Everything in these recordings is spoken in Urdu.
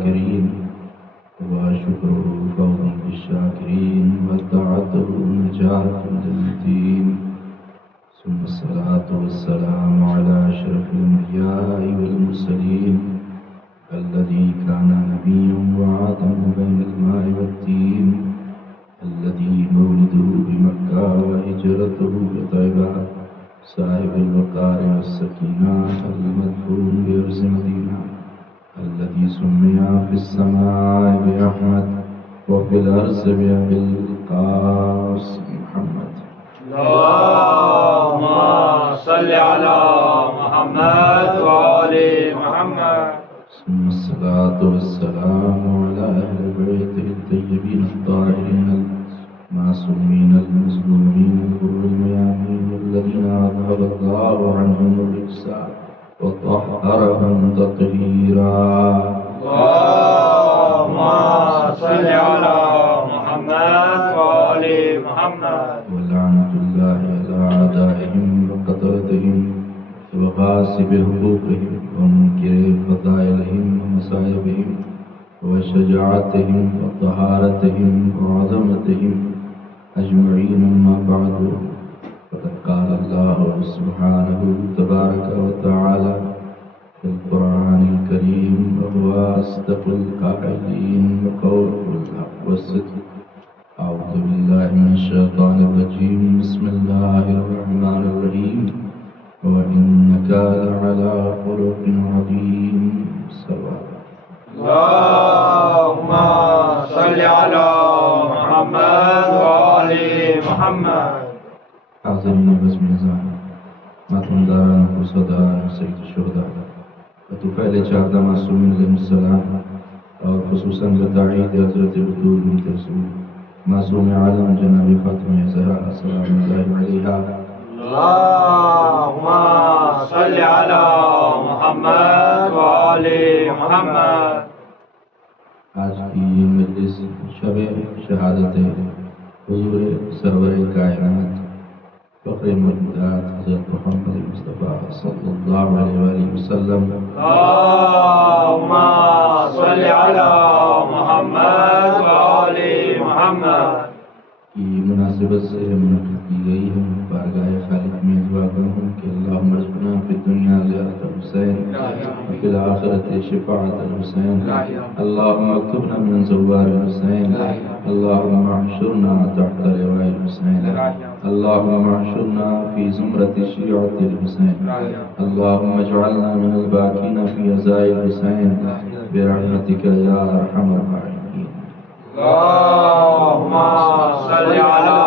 الذاكرين وشكره فوز للشاكرين وطاعته نجاة للمتين ثم الصلاة والسلام على أشرف الأنبياء والمرسلين الذي كان نبيا وآدم بين الماء والتين الذي مولده بمكة وهجرته بطيبة صاحب الوقار والسكينة المدفون بأرض مدينة الذي سمي في السماء بأحمد وفي الأرض بأبي القاسم محمد. اللهم صل على محمد وآل محمد. ثم الصلاة والسلام على أهل بيته الطيبين الطاهرين المعصومين المظلومين الغر الميامين الذين أذهب الله عنهم الرجس وطهرهم تطهيرا. اللهم صل على محمد وآل محمد. ولعنة الله على أعدائهم وقتلتهم وغاصب حقوقهم ومنكر فضائلهم ومصائبهم وشجاعتهم وطهارتهم وعظمتهم أجمعين. أما بعد فقد قال الله سبحانه تبارك وتعالى في القرآن الكريم وهو أصدق القائلين وقوله الحق والصدق. أعوذ بالله من الشيطان الرجيم. بسم الله الرحمن الرحيم. وإنك لعلى خلق عظيم. اللهم صل على محمد وآل محمد. حاضرین بزم نظام ماتمداران خصدان سید الشهداء وطفیل 14 معصومین علیہ السلام اور خصوصاً بتعید حضرت بطول بنت رسول معصوم عالم جناب فاطمہ زہرا سلام اللہ علیہا. اللهم صل على محمد وآل محمد. آج کی یہ مجلس شب شہادت حضور سرور کائنات فخر موجودات حضرت محمد مصطفیٰ صلی اللہ علیہ وآلہ وسلم. اللهم صل على محمد وآل محمد کی مناسبت سے منعقد کی گئی ہے. بارگاہ خالق میں دعا کروں کہ اللہم ارزقنا فی الدنیا زیارت الحسین وفی الآخرت شفاعت الحسین. اللہم اکتبنا من زوار الحسین. اللہم احشرنا تحت لواء الحسین. اللہم احشرنا فی زمرۃ شیعۃ الحسین. اللہم اجعلنا من الباکین فی عزاء الحسین برحمتک یا ارحم الراحمین. اللهم صل على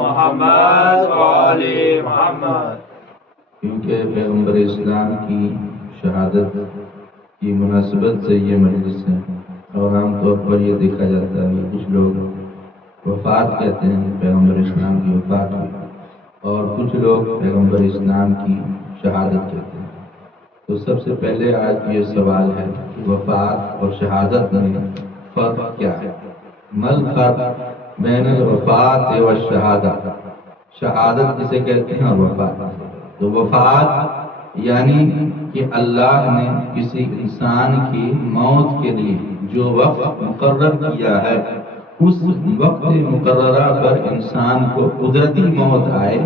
محمد وآل محمد. کیونکہ پیغمبر اسلام کی شہادت کی مناسبت سے یہ مجلس ہے اور عام طور پر یہ دیکھا جاتا ہے کہ کچھ لوگ وفات کہتے ہیں پیغمبر اسلام کی وفات ہوئی اور کچھ لوگ پیغمبر اسلام کی شہادت کہتے ہیں. تو سب سے پہلے آج یہ سوال ہے کہ وفات اور شہادت میں فرق کیا ہے؟ مل فرق بین الوفات والشہادہ. شہادت کسے کہتے ہیں اور وفات. تو وفات یعنی کہ اللہ نے کسی انسان کی موت کے لیے جو وقت مقرر کیا ہے اس وقت مقررہ پر انسان کو قدرتی موت آئے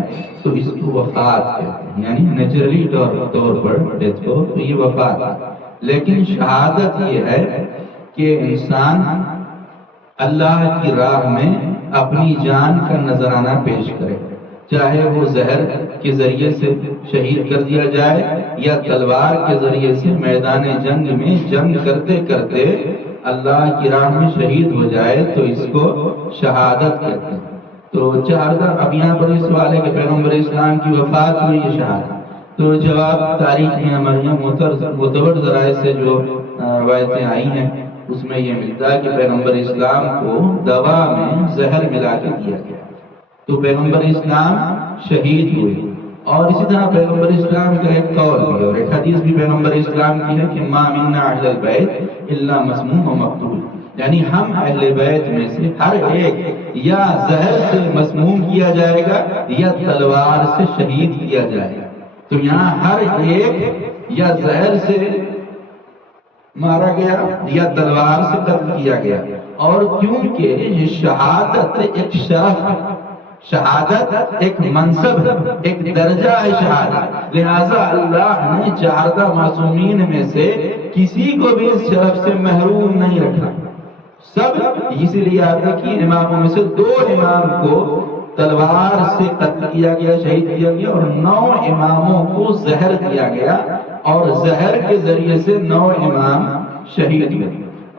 تو اس کو وفات کہتے ہیں. یعنی نیچرلی طور پر ڈیتھ کو تو یہ وفات ہے. لیکن شہادت یہ ہے کہ انسان اللہ کی راہ میں اپنی جان کا نذرانہ پیش کرے، چاہے وہ زہر کے ذریعے سے شہید کر دیا جائے یا تلوار کے ذریعے سے میدان جنگ میں جنگ کرتے کرتے اللہ کی راہ میں شہید ہو جائے تو اس کو شہادت کہتے ہیں. تو اب یہاں پر یہ سوال ہے کہ پیغمبر اسلام کی وفات ہوئی یہ شہادت. تو جواب تاریخ میں ہمارے یہاں معتبر ذرائع سے جو روایتیں آئی ہیں اس میں یہ ملتا ہے کہ پیغمبر اسلام کو دوا میں زہر ملا کے دیا گیا تو پیغمبر اسلام شہید ہوئے. اور اسی طرح پیغمبر اسلام کا ایک قول بھی اور ایک حدیث بھی پیغمبر اسلام کی ہے کہ ما منا اہل البیت الا مسموم و مقتول. یعنی ہم اہل بیت میں سے ہر ایک یا زہر سے مسموم کیا جائے گا یا تلوار سے شہید کیا جائے گا. تو یہاں ہر ایک یا زہر سے مارا گیا یا تلوار سے قتل کیا گیا. اور کیونکہ یہ شہادت ایک شرف ہے، شہادت ایک منصب، ایک درجہ ہے شہادت، لہذا اللہ نے 14 معصومین میں سے کسی کو بھی اس شرف سے محروم نہیں رکھا. سب اسی لیے آتے کہ اماموں میں سے 2 امام کو تلوار سے قتل کیا گیا، شہید کیا گیا، اور 9 اماموں کو زہر دیا گیا، اور زہر کے ذریعے سے 9 امام شہید ہوئے.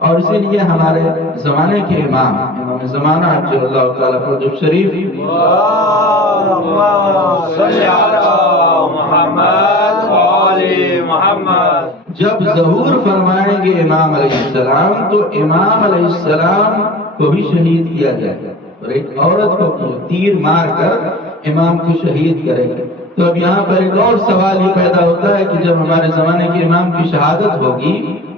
اور اسی لیے ہمارے زمانے کے امام زمانہ عجل اللہ تعالیٰ فرجہ شریف اللہم صلی علی محمد و آل محمد، جب ظہور فرمائیں گے امام علیہ السلام تو امام علیہ السلام کو بھی شہید کیا جائے گا، اور ایک عورت کو تیر مار کر امام کو شہید کرے گا. تو اب یہاں پر ایک اور سوال یہ پیدا ہوتا ہے کہ جب ہمارے زمانے کے امام کی شہادت ہوگی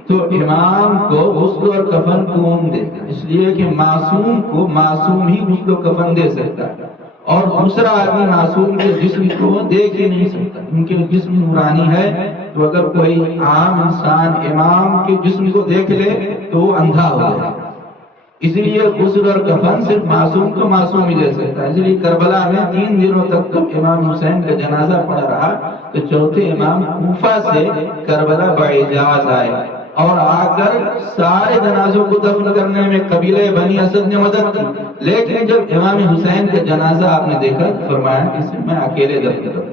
تو امام کو غسل اور کفن کون دے گا؟ اس لیے کہ معصوم کو معصوم ہی غسل و کفن دے سکتا ہے، اور دوسرا آدمی معصوم کے جسم کو دیکھ ہی نہیں سکتا، کیونکہ جسم نورانی ہے. تو اگر کوئی عام انسان امام کے جسم کو دیکھ لے تو وہ اندھا ہو جائے. اس لیے غسل اور کفن صرف معصوم کو معصوم ہی دے سکتا ہے. اس لیے کربلا میں 3 دنوں تک جب امام حسین کا جنازہ پڑا رہا تو چوتھے امام کوفہ سے کربلا باعجاز آئے اور آ کر سارے جنازوں کو دفن کرنے میں قبیلہ بنی اسد نے مدد کی. لیکن جب امام حسین کا جنازہ آپ نے دیکھا فرمایا کہ میں اکیلے دفن کروں.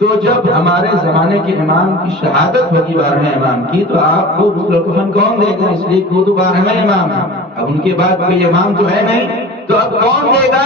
تو جب ہمارے زمانے کے امام کی شہادت ہوگی 12ویں امام کی تو آپ کو غسل و کفن کون دے گا؟ اس لیے کہ وہ تو 12ویں امام ہے. اب ان کے بعد کوئی امام تو ہے نہیں، تو اب کون دے گا؟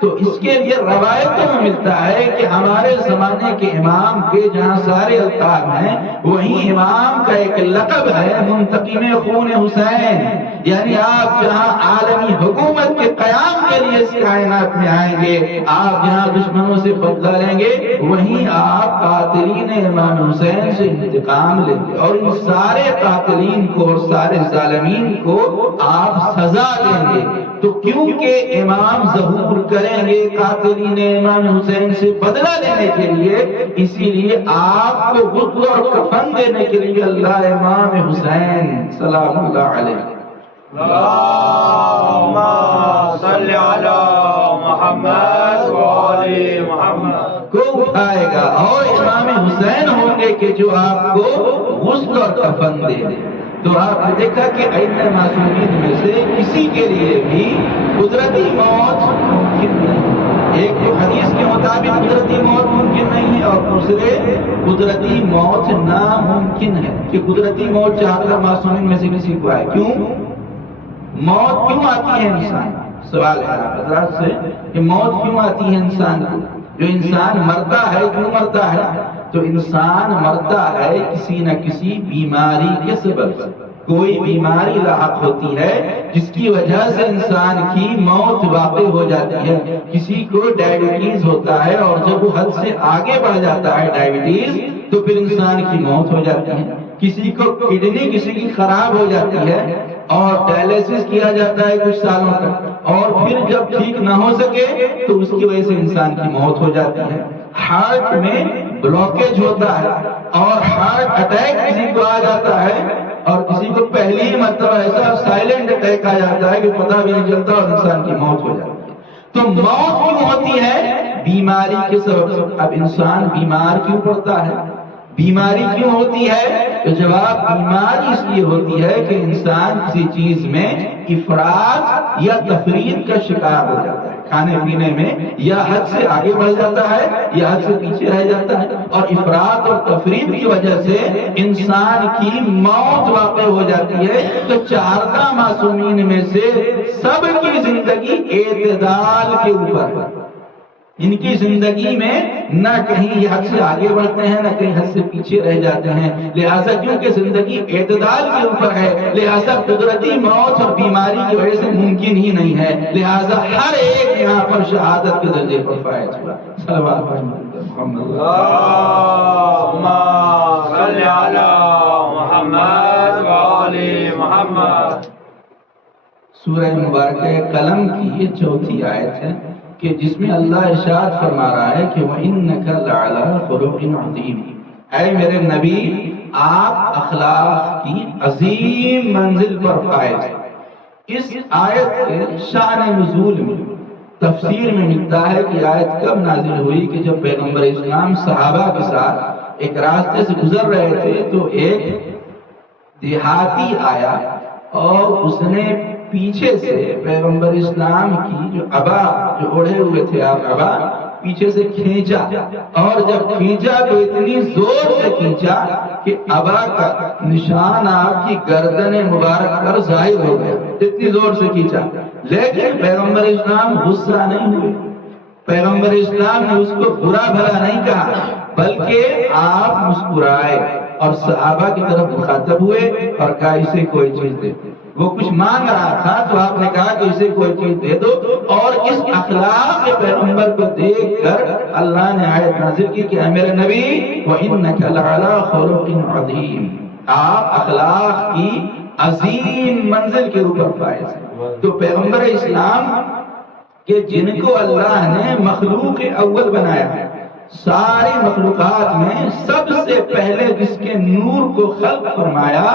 تو اس کے لیے روایتوں میں ملتا ہے کہ ہمارے زمانے کے امام کے جہاں سارے القاب ہیں وہیں امام کا ایک لقب ہے منتقم خون حسین. یعنی آپ جہاں عالمی حکومت کے قیام کے لیے اس کائنات میں آئیں گے، آپ جہاں دشمنوں سے بدلہ لیں گے، وہیں آپ قاتلین امام حسین سے انتقام لیں گے، اور ان سارے قاتلین کو اور سارے ظالمین کو آپ سزا دیں گے. تو کیونکہ امام ظہور کریں گے قاتلین امام حسین سے بدلہ لینے کے لیے، اسی لیے آپ کو غسل اور کفن دینے کے لیے اللہ امام حسین سلام اللہ علیہ اللہم صلی علی محمد و آل محمد کو اٹھائے گا، اور امام حسین ہوں گے کہ جو آپ کو غسل اور کفن دے دے. تو آپ نے دیکھا کہ ائمہ معصومین میں سے کسی کے لیے بھی قدرتی موت ممکن نہیں. ایک تو حدیث کے مطابق قدرتی موت ممکن نہیں ہے، اور دوسرے قدرتی موت ناممکن ہے کہ قدرتی موت 4 معصومین میں سے کسی کو آئے. کیوں موت کیوں آتی ہے انسان؟ سوال ہے حضرات سے کہ موت کیوں آتی ہے انسان کو؟ جو انسان مرتا ہے کیوں مرتا ہے؟ تو انسان مرتا ہے کسی نہ کسی بیماری کے سبب سے. کوئی بیماری لاحق ہوتی ہے جس کی وجہ سے انسان کی موت واقع ہو جاتی ہے. کسی کو ڈائبٹیز ہوتا ہے، اور جب وہ حد سے آگے بڑھ جاتا ہے ڈائبٹیز تو پھر انسان کی موت ہو جاتی ہے. کسی کو کڈنی کسی کی خراب ہو جاتی ہے اور ڈائلیسس کیا جاتا ہے کچھ سالوں تک، اور پھر جب ٹھیک نہ ہو سکے تو اس کی وجہ سے انسان کی موت ہو جاتی ہے. ہارٹ میں بلاکیج ہوتا ہے اور ہارٹ اٹیک کسی کو آ جاتا ہے، اور کسی کو پہلی مرتبہ ایسا سائلنٹ اٹیک آ جاتا ہے کہ پتہ بھی نہیں چلتا اور انسان کی موت ہو جاتی ہے. تو موت کیوں ہوتی ہے؟ بیماری کے سبب سے. اب انسان بیمار کیوں پڑتا ہے؟ بیماری کیوں ہوتی ہے؟ تو جواب بیماری اس لیے ہوتی ہے کہ انسان کسی چیز میں افراط یا تفریط کا شکار ہو جاتا ہے. کھانے پینے میں یا حد سے آگے بڑھ جاتا ہے یا حد سے پیچھے رہ جاتا ہے، اور افراط اور تفریط کی وجہ سے انسان کی موت واقع ہو جاتی ہے. تو 14 معصومین میں سے سب کی زندگی اعتدال کے اوپر ہے. ان کی زندگی میں نہ کہیں حد سے آگے بڑھتے ہیں نہ کہیں حد سے پیچھے رہ جاتے ہیں. لہٰذا کیونکہ زندگی اعتدال کے اوپر ہے، لہٰذا قدرتی موت اور بیماری کی وجہ سے ممکن ہی نہیں ہے. لہٰذا ہر ایک یہاں پر شہادت کے درجے پر فائز ہوا. صلوات محمد اللہم صلی علی محمد و آل محمد. سورہ مبارکہ قلم کی یہ 4تھی آیت ہے کہ جس میں اللہ ارشاد فرما رہا ہے کہ وَإِنَّكَ لَعَلَىٰ خُلُقٍ عَظِيمٍ. اے میرے نبی آپ اخلاق کی عظیم منزل پر فائز ہیں۔ اس آیت کے شان نزول میں تفسیر میں ملتا ہے کہ آیت کب نازل ہوئی کہ جب پیغمبر اسلام صحابہ کے ساتھ ایک راستے سے گزر رہے تھے تو ایک دیہاتی آیا اور اس نے پیچھے سے پیغمبر اسلام کی جو عبا جو اوڑھے ہوئے تھے آپ عبا پیچھے سے کھینچا، اور جب کھینچا تو اتنی زور سے کھینچا کہ عبا کا نشان آپ کی گردن مبارک پر ظاہر ہو گیا، اتنی زور سے کھینچا۔ لیکن پیغمبر اسلام غصہ نہیں ہوئے، پیغمبر اسلام نے اس کو برا بھلا نہیں کہا، بلکہ آپ مسکرائے اور صحابہ کی طرف مخاطب ہوئے اور کہا اسے کوئی چیز دے۔ وہ کچھ مانگ رہا تھا تو آپ نے کہا کہ اسے کوئی چیز دے دو، اور اس اخلاق کے پیغمبر کو دیکھ کر اللہ نے آیت نازل کی کہ اے میرے نبی وَإِنَّكَ لَعَلَىٰ خُلُقٍ عَظِيمٍ، آپ اخلاق کی عظیم منزل کے اوپر فائز ہیں۔ تو پیغمبر اسلام کہ جن کو اللہ نے مخلوق اول بنایا ہے، ساری مخلوقات میں سب سے پہلے جس کے نور کو خلق فرمایا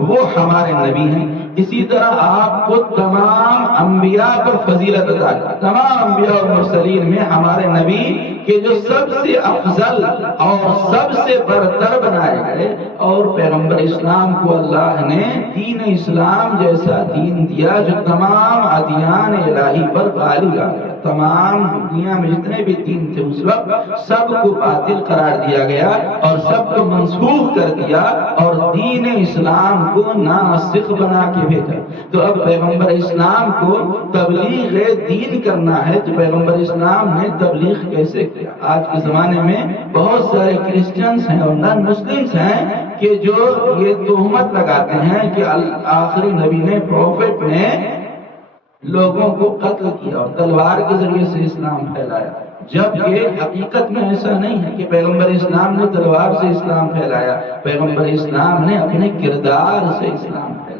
وہ ہمارے نبی ہیں۔ اسی طرح آپ کو تمام انبیاء پر فضیلت عطا کی، تمام انبیاء اور مرسلین میں ہمارے نبی کہ جو سب سے افضل اور سب سے برتر بنائے گئے، اور پیغمبر اسلام کو اللہ نے دین اسلام جیسا دین دیا جو تمام ادیان الہی پر غالب آ گیا۔ تمام دنیا میں جتنے بھی دین تھے اس وقت سب کو باطل قرار دیا گیا اور سب کو منسوخ کر دیا اور دین اسلام کو ناسخ بنا کے بھیجا۔ تو اب پیغمبر اسلام کو تبلیغ دین کرنا ہے تو پیغمبر اسلام نے تبلیغ کیسے کیا؟ آج کے زمانے میں بہت سارے کرسچنز ہیں اور نان مسلمز ہیں کہ جو یہ تہمت لگاتے ہیں کہ آخری نبی نے پروفٹ نے لوگوں کو قتل کیا اور تلوار کے ذریعے سے اسلام پھیلایا، جبکہ حقیقت میں ایسا نہیں ہے کہ پیغمبر اسلام نے تلوار سے اسلام پھیلایا، پیغمبر اسلام نے اپنے کردار سے اسلام پھیلایا۔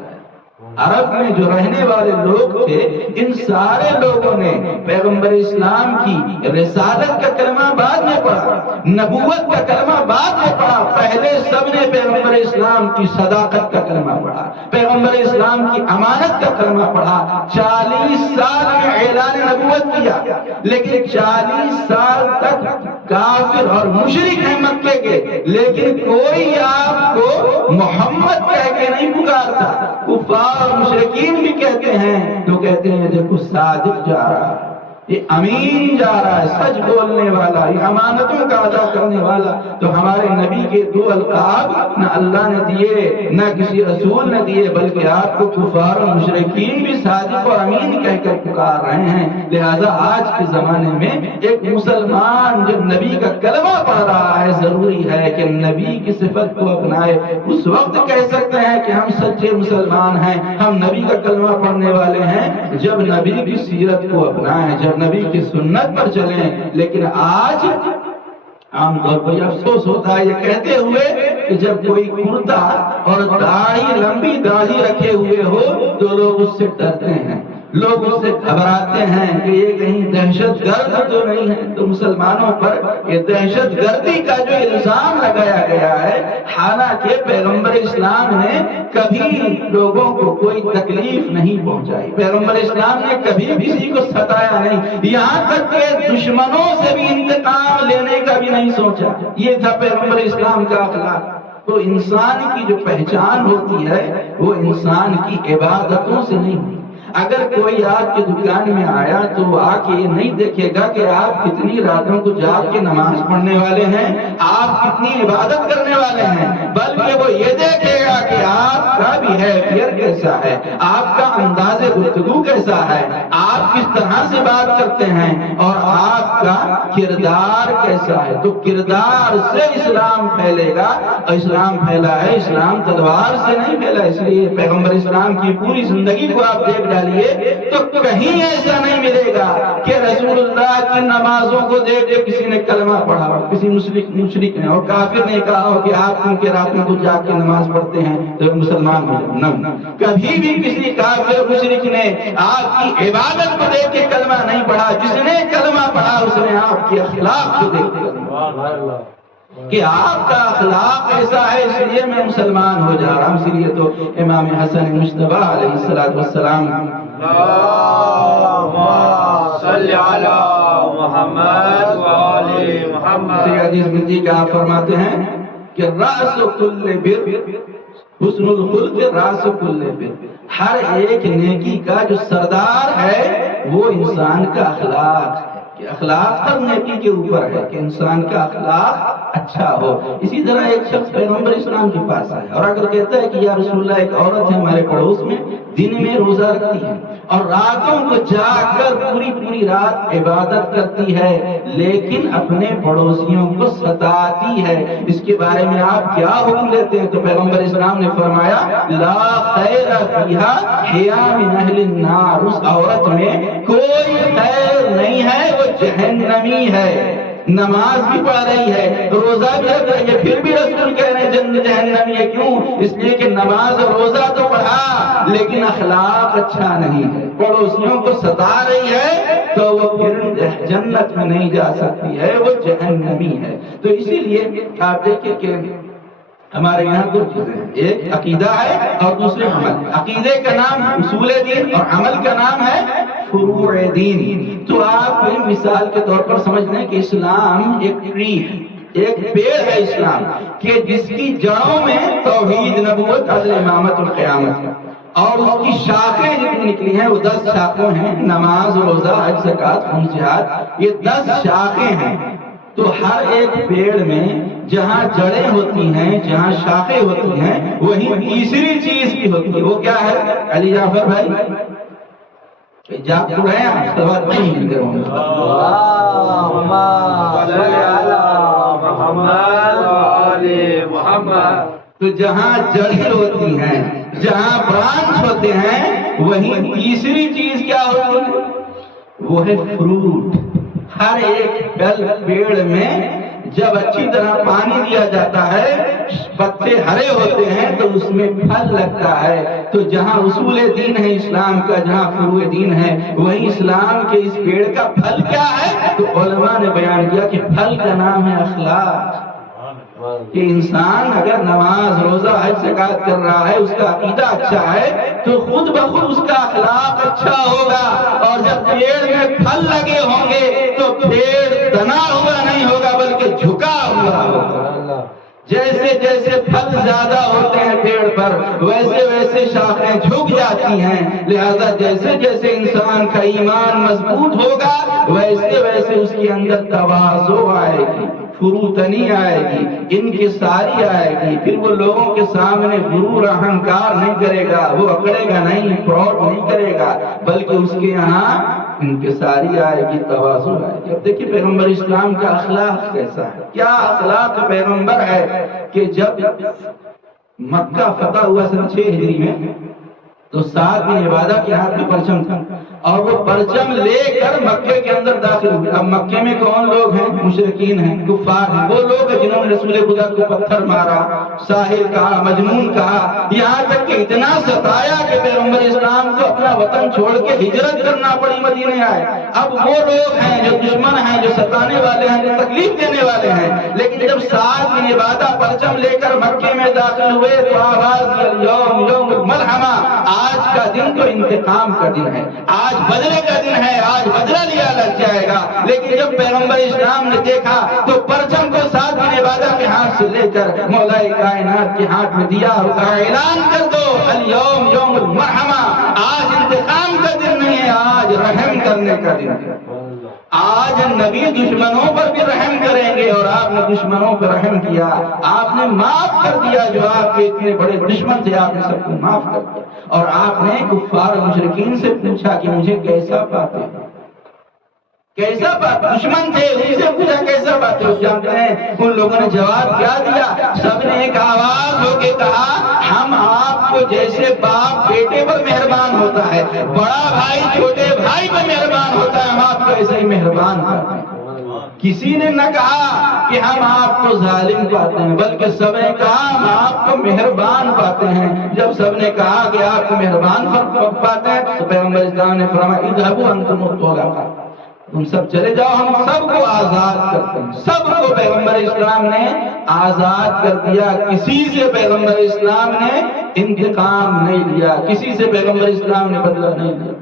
عرب میں جو رہنے والے لوگ تھے ان سارے لوگوں نے پیغمبر اسلام کی رسالت کا کلمہ بعد میں پڑھا، نبوت کا کلمہ بعد میں پڑھا، پہلے سب نے پیغمبر اسلام کی صداقت کا کلمہ پڑھا، پیغمبر اسلام کی امانت کا کلمہ پڑھا۔ 40 سال میں اعلان نبوت کیا، لیکن 40 سال تک کافر اور مشرک ہیں مکے کے، لیکن کوئی آپ کو محمد کہہ کے نہیں پکارتا۔ کفار اور مشرکین بھی کہتے ہیں تو کہتے ہیں دیکھو صادق جا رہا ہے، یہ امین جا رہا ہے، سچ بولنے والا، یہ امانتوں کا ادا کرنے والا۔ تو ہمارے نبی کے 2 القاب نہ اللہ نے دیے نہ کسی رسول نے دیے، بلکہ آپ کو کفار اور مشرکین بھی صادق اور امین کہہ کر پکار رہے ہیں۔ لہذا آج کے زمانے میں ایک مسلمان جب نبی کا کلمہ پڑھ رہا ہے ضروری ہے کہ نبی کی صفت کو اپنائے۔ اس وقت کہہ سکتے ہیں کہ ہم سچے مسلمان ہیں، ہم نبی کا کلمہ پڑھنے والے ہیں جب نبی کی سیرت کو اپنائیں، جب نبی کی سنت پر چلیں۔ لیکن آج عام طور پر افسوس ہوتا ہے یہ کہتے ہوئے کہ جب کوئی کرتا اور داڑھی لمبی داڑھی رکھے ہوئے ہو تو لوگ اس سے ڈرتے ہیں، لوگ اس سے گھبراتے ہیں کہ یہ کہیں دہشت گرد تو نہیں ہے۔ تو مسلمانوں پر یہ دہشت گردی کا جو الزام لگایا گیا ہے، حالانکہ پیغمبر اسلام نے کبھی لوگوں کو کوئی تکلیف نہیں پہنچائی، پیغمبر اسلام نے کبھی کسی کو ستایا نہیں، یہاں تک کہ دشمنوں سے بھی انتقام لینے کا بھی نہیں سوچا۔ یہ تھا پیغمبر اسلام کا اخلاق۔ تو انسان کی جو پہچان ہوتی ہے وہ انسان کی عبادتوں سے نہیں ہوتی۔ اگر کوئی آپ کی دکان میں آیا تو وہ آ کے یہ نہیں دیکھے گا کہ آپ کتنی راتوں کو جاگ کے نماز پڑھنے والے ہیں، آپ کتنی عبادت کرنے والے ہیں، بلکہ وہ یہ دیکھے گا کہ آپ کا بیہیویئر کیسا ہے، آپ کا انداز گفتگو کیسا ہے، آپ کس طرح سے بات کرتے ہیں اور آپ کا کردار کیسا ہے۔ تو کردار سے اسلام پھیلے گا، اور اسلام پھیلا ہے، اسلام تلوار سے نہیں پھیلا۔ اس لیے پیغمبر اسلام کی پوری زندگی کو آپ دیکھ ڈالیے تو کہیں ایسا نہیں ملے گا کہ رسول اللہ کی نمازوں کو دیکھ کے کسی نے کلمہ پڑھا ہو، کسی مشرک نے اور کافر نے کہا ہو کہ آپ ان کے راتوں کو جا کے نماز پڑھتے ہیں تو مسلمان ہو جائیں۔ نہ، کبھی بھی کسی کافر مشرک نے آپ کی عبادت کو دیکھ کے کلمہ نہیں پڑھا۔ جس نے کلمہ پڑھا اس نے آپ کے اخلاق کو دیکھ کے۔ کہ آپ کا اخلاق ایسا ہے اس لیے میں مسلمان ہو جا رہا ہوں. اسی لیے تو امام حسن مجتبی علیہ السلام اللہم صلی علی محمد وآل محمد. حدیث ملتی کہ آپ فرماتے ہیں کہ رأس کل بر حسن الخلق رأس کل بر. ہر ایک نیکی کا جو سردار ہے وہ انسان کا اخلاق ہے. کہ اخلاق ہر نیکی کے اوپر ہے کہ انسان کا اخلاق اچھا ہو. اسی طرح ایک شخص پیغمبر اسلام کے پاس آیا اور اگر کہتا ہے کہ یا رسول اللہ ایک عورت ہے ہمارے پڑوس میں دن میں روزہ رکھتی ہے اور راتوں کو جاگ کر پوری رات عبادت کرتی ہے لیکن اپنے پڑوسیوں کو ستاتی ہے, اس کے بارے میں آپ کیا حکم دیتے ہیں؟ تو پیغمبر اسلام نے فرمایا لا خیر فیہا حیا من اہل النار. اس عورت میں کوئی خیر نہیں ہے, وہ جہنمی ہے. نماز بھی پڑھ رہی ہے, روزہ بھی رکھ رہی ہے, پھر بھی رسول کہہ رہے ہیں جہنمی ہے. کیوں؟ اس لیے کہ نماز اور روزہ تو پڑھا لیکن اخلاق اچھا نہیں ہے, پڑوسیوں کو ستا رہی ہے تو وہ پھر جنت میں نہیں جا سکتی ہے, وہ جہنمی ہے. تو اسی لیے آپ دیکھیں کہ ہمارے یہاں دو چیزیں ہیں, ایک عقیدہ ہے اور دوسرے عمل. عقیدے کا نام اصول دین اور عمل کا نام ہے فروع دین. تو آپ مثال کے طور پر سمجھ لیں کہ اسلام ایک ٹری ہے, ایک پیڑ ہے اسلام کہ جس کی جڑوں میں توحید, نبوت, عدل, امامت اور قیامت ہے اور اس کی شاخیں جتنی نکلی ہیں وہ 10 شاخیں ہیں. نماز, روزہ, حج, زکات, خون, جہاد, یہ 10 شاخیں ہیں. تو ہر ایک پیڑ میں جہاں جڑیں ہوتی ہیں, جہاں شاخیں ہوتی ہیں, وہیں تیسری چیز بھی ہوتی ہے. وہ کیا ہے علی جعفر بھائی؟ جاگ تو رہے ہیں سوال نہیں کروں اللہم صلی علی محمد وآل محمد. تو جہاں جڑیں ہوتی ہیں, جہاں برانچ ہوتے ہیں, وہیں تیسری چیز کیا ہوتی ہے؟ وہ ہے فروٹ. ہر ایک پیڑ میں جب اچھی طرح پانی دیا جاتا ہے, پتے ہرے ہوتے ہیں تو اس میں پھل لگتا ہے. تو جہاں اصول دین ہے اسلام کا, جہاں فروع دین ہے, وہیں اسلام کے اس پیڑ کا پھل کیا ہے؟ تو علماء نے بیان کیا کہ پھل کا نام ہے اخلاق. کہ انسان اگر نماز, روزہ, حج, زکات کر رہا ہے, اس کا عقیدہ اچھا ہے تو خود بخود اس کا اخلاق اچھا ہوگا. اور جب پیڑ میں پھل لگے ہوں گے تو پیڑ تنا ہوا نہیں ہوگا بلکہ جھکا ہوا ہوگا. جیسے جیسے پھل زیادہ ہوتے ہیں پیڑ پر ویسے ویسے شاخیں جھک جاتی ہیں. لہذا جیسے جیسے انسان کا ایمان مضبوط ہوگا ویسے ویسے اس کے اندر تواضع آئے گی, فروتنی آئے گی, انکساری آئے گی. پھر وہ لوگوں کے سامنے غرور اہنکار نہیں کرے گا, وہ اکڑے گا نہیں, پراؤڈ نہیں کرے گا, بلکہ اس کے یہاں انکساری آئے گی, تواضع آئے گی. اب دیکھیے پیغمبر اسلام کا اخلاق کیسا ہے, کیا اخلاق پیغمبر ہے کہ جب مکہ فتح ہوا سن 6 ہجری میں تو سعد بن عبادہ کے ہاتھ میں پرچم تھا اور وہ پرچم لے کر مکے کے اندر داخل ہوئے. اب مکے میں کون لوگ ہیں؟ مشرکین ہیں, کفار ہیں. وہ لوگ جنہوں نے رسول خدا کو پتھر مارا, ساحر کہا, مجنون کہا, یہاں تک کہ اتنا ستایا کہ پیغمبر اسلام کو اپنا وطن چھوڑ کے ہجرت کرنا پڑی, مدینے آئے. اب وہ لوگ ہیں جو دشمن ہیں, جو ستانے والے ہیں, جو تکلیف دینے والے ہیں. لیکن جب سعد بن عبادہ پرچم لے کر مکے میں داخل ہوئے تو آواز یوم یوم الملحمہ, آج کا دن تو انتقام کا دن ہے, آج بدلے کا دن ہے, آج بدلہ لیا لگ جائے گا. لیکن جب پیغمبر اسلام نے دیکھا تو پرچم کو سعد بن عبادہ کے ہاتھ سے لے کر مولا کائنات کے ہاتھ میں دیا اور کہا اعلان کر دو اليوم یوم المرحمہ, آج انتقام کا دن نہیں ہے, آج رحم کرنے کا دن ہے. آج نبی دشمنوں پر بھی رحم کریں گے اور آپ نے دشمنوں پر رحم کیا, آپ نے معاف کر دیا. جو آپ کے اتنے بڑے دشمن تھے آپ نے سب کو معاف کر دیا. اور آپ نے کفار مشرکین سے پوچھا کہ مجھے کیسا پاتے ہیں, کیسا پاتے؟ دشمن تھے, ان سے پوچھا کیسا پاتے ہو؟ جانتے ہیں ان لوگوں نے جواب کیا دیا؟ سب نے ایک آواز ہو کے کہا ہم آپ کو جیسے باپ بیٹے پر مہربان ہوتا ہے, بڑا بھائی چھوٹے بھائی پر مہربان ہوتا ہے, ہم آپ کو ایسے ہی مہربان کرتے ہیں. کسی نے نہ کہا کہ ہم آپ کو ظالم پاتے ہیں, بلکہ سب نے کہا ہم آپ کو مہربان پاتے ہیں. جب سب نے کہا کہ آپ کو مہربان پاتے ہیں تو پیغمبر اسلام نے فرمایا اذهبوا انتم الطلقاء, تم سب چلے جاؤ، ہم سب کو آزاد کرتے ہیں۔ سب کو پیغمبر اسلام نے آزاد کر دیا، کسی سے پیغمبر اسلام نے انتقام نہیں لیا، کسی سے پیغمبر اسلام نے بدلہ نہیں لیا۔